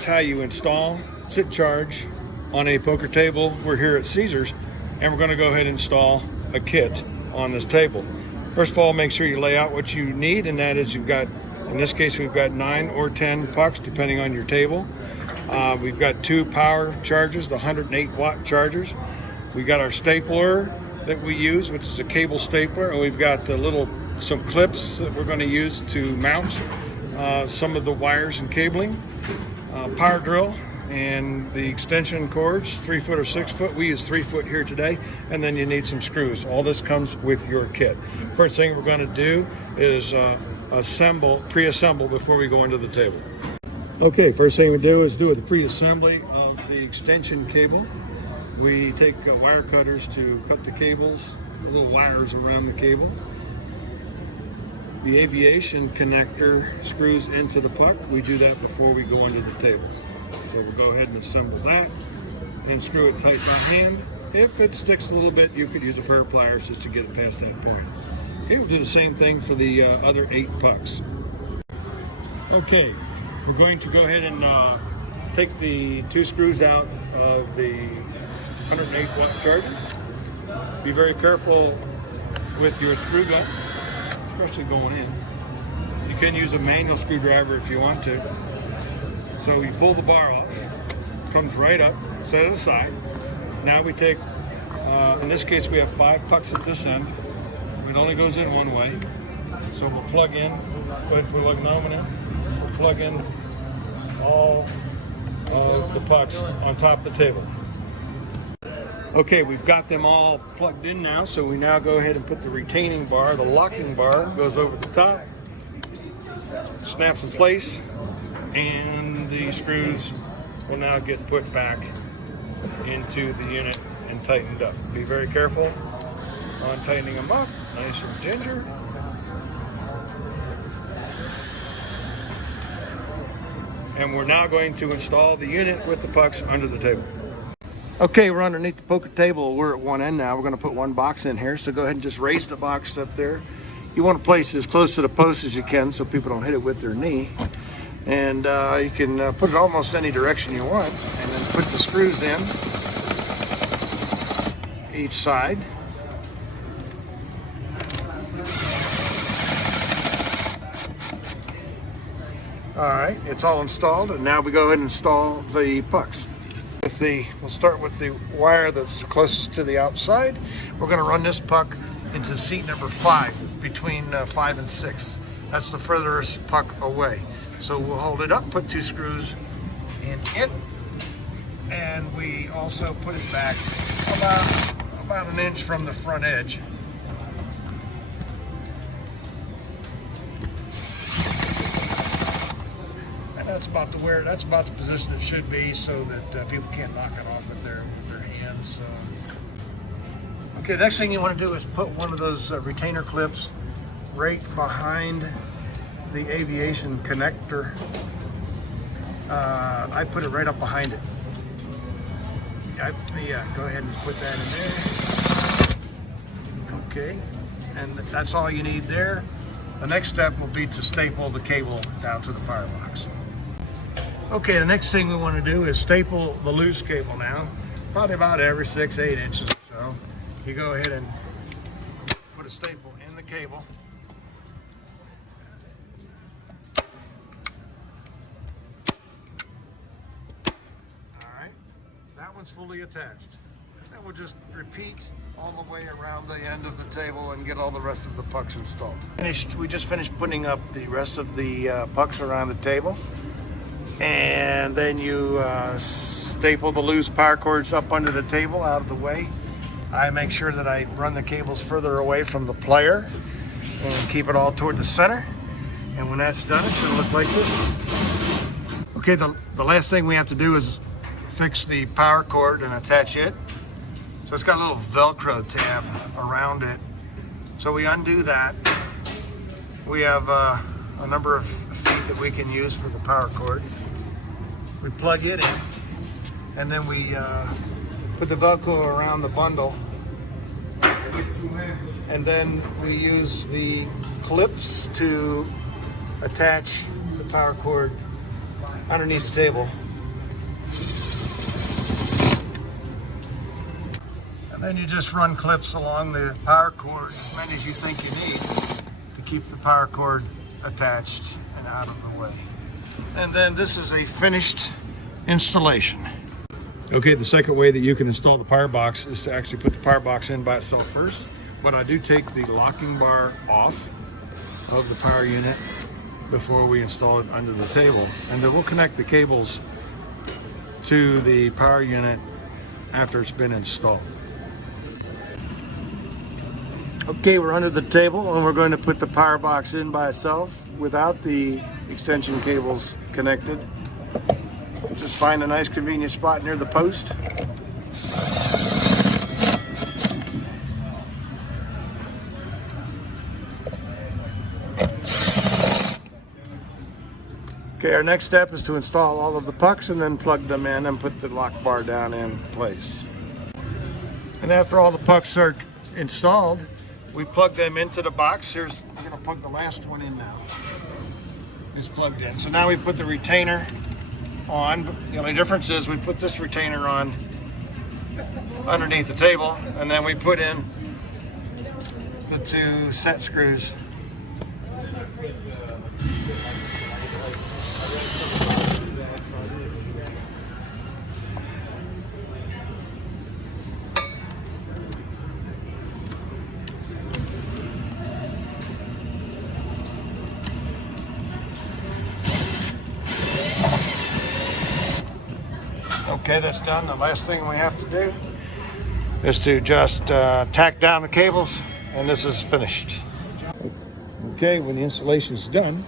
It's how you install sit charge on a poker table. We're here at Caesars, and we're going to go ahead and install a kit on this table. First of all, make sure you lay out what you need, and that is you've got, in this case, we've got 9 or 10 pucks depending on your table. We've got 2 power chargers, the 108 watt chargers. We've got our stapler that we use, which is a cable stapler, and we've got some clips that we're going to use to mount some of the wires and cabling. Power drill and the extension cords, 3 foot or 6 foot. We use 3 foot here today, and then you need some screws. All this comes with your kit. First thing we're going to do is pre-assemble before we go into the table. Okay, first thing we do is do the pre-assembly of the extension cable. We take wire cutters to cut the cables, the little wires around the cable. The aviation connector screws into the puck. We do that before we go into the table. So we'll go ahead and assemble that and screw it tight by hand. If it sticks a little bit, you could use a pair of pliers just to get it past that point. Okay, we'll do the same thing for the other 8 pucks. Okay, we're going to go ahead and take the 2 screws out of the 108 watt charger. Be very careful with your screw gun, especially going in. You can use a manual screwdriver if you want to. So you pull the bar off, comes right up, set it aside. Now we take, in this case we have 5 pucks at this end. It only goes in one way. So we'll plug in, go ahead and put an aluminum, we'll plug in all of the pucks on top of the table. Okay, we've got them all plugged in now, so we now go ahead and put the retaining bar, the locking bar goes over the top, snaps in place, and the screws will now get put back into the unit and tightened up. Be very careful on tightening them up, nice and ginger. And we're now going to install the unit with the pucks under the table. Okay, we're underneath the poker table. We're at one end now. We're going to put 1 box in here. So go ahead and just raise the box up there. You want to place it as close to the post as you can so people don't hit it with their knee. And you can put it almost any direction you want. And then put the screws in each side. All right, it's all installed. And now we go ahead and install the pucks. We'll start with the wire that's closest to the outside. We're going to run this puck into seat number 5, between 5 and 6. That's the furthest puck away. So we'll hold it up, put 2 screws in it, and we also put it back about an inch from the front edge. That's about the position it should be, so that people can't knock it off with their hands. Okay, the next thing you want to do is put one of those retainer clips right behind the aviation connector. I put it right up behind it. Yeah, go ahead and put that in there. Okay, and that's all you need there. The next step will be to staple the cable down to the firebox. Okay, the next thing we want to do is staple the loose cable now, probably about every 6-8 inches or so. You go ahead and put a staple in the cable. All right, that one's fully attached. Then we'll just repeat all the way around the end of the table and get all the rest of the pucks installed. We just finished putting up the rest of the pucks around the table. And then you staple the loose power cords up under the table out of the way. I make sure that I run the cables further away from the plier and keep it all toward the center. And when that's done, it should look like this. Okay, the last thing we have to do is fix the power cord and attach it. So it's got a little Velcro tab around it. So we undo that. We have a number of feet that we can use for the power cord. We plug it in, and then we put the Velcro around the bundle, and then we use the clips to attach the power cord underneath the table And then you just run clips along the power cord, as many as you think you need, to keep the power cord attached and out of the way. And then this is a finished installation. Okay, the second way that you can install the firebox is to actually put the firebox in by itself first. But I do take the locking bar off of the power unit before we install it under the table. And then we'll connect the cables to the power unit after it's been installed. Okay, we're under the table and we're going to put the firebox in by itself without the extension cables connected. Just find a nice convenient spot near the post. Okay, our next step is to install all of the pucks and then plug them in and put the lock bar down in place. And after all the pucks are installed, we plug them into the box. We're going to plug the last one in now. It's plugged in. So now we put the retainer on. The only difference is we put this retainer on underneath the table, and then we put in the two set screws. Okay, that's done. The last thing we have to do is to just tack down the cables, and this is finished. Okay, when the installation is done,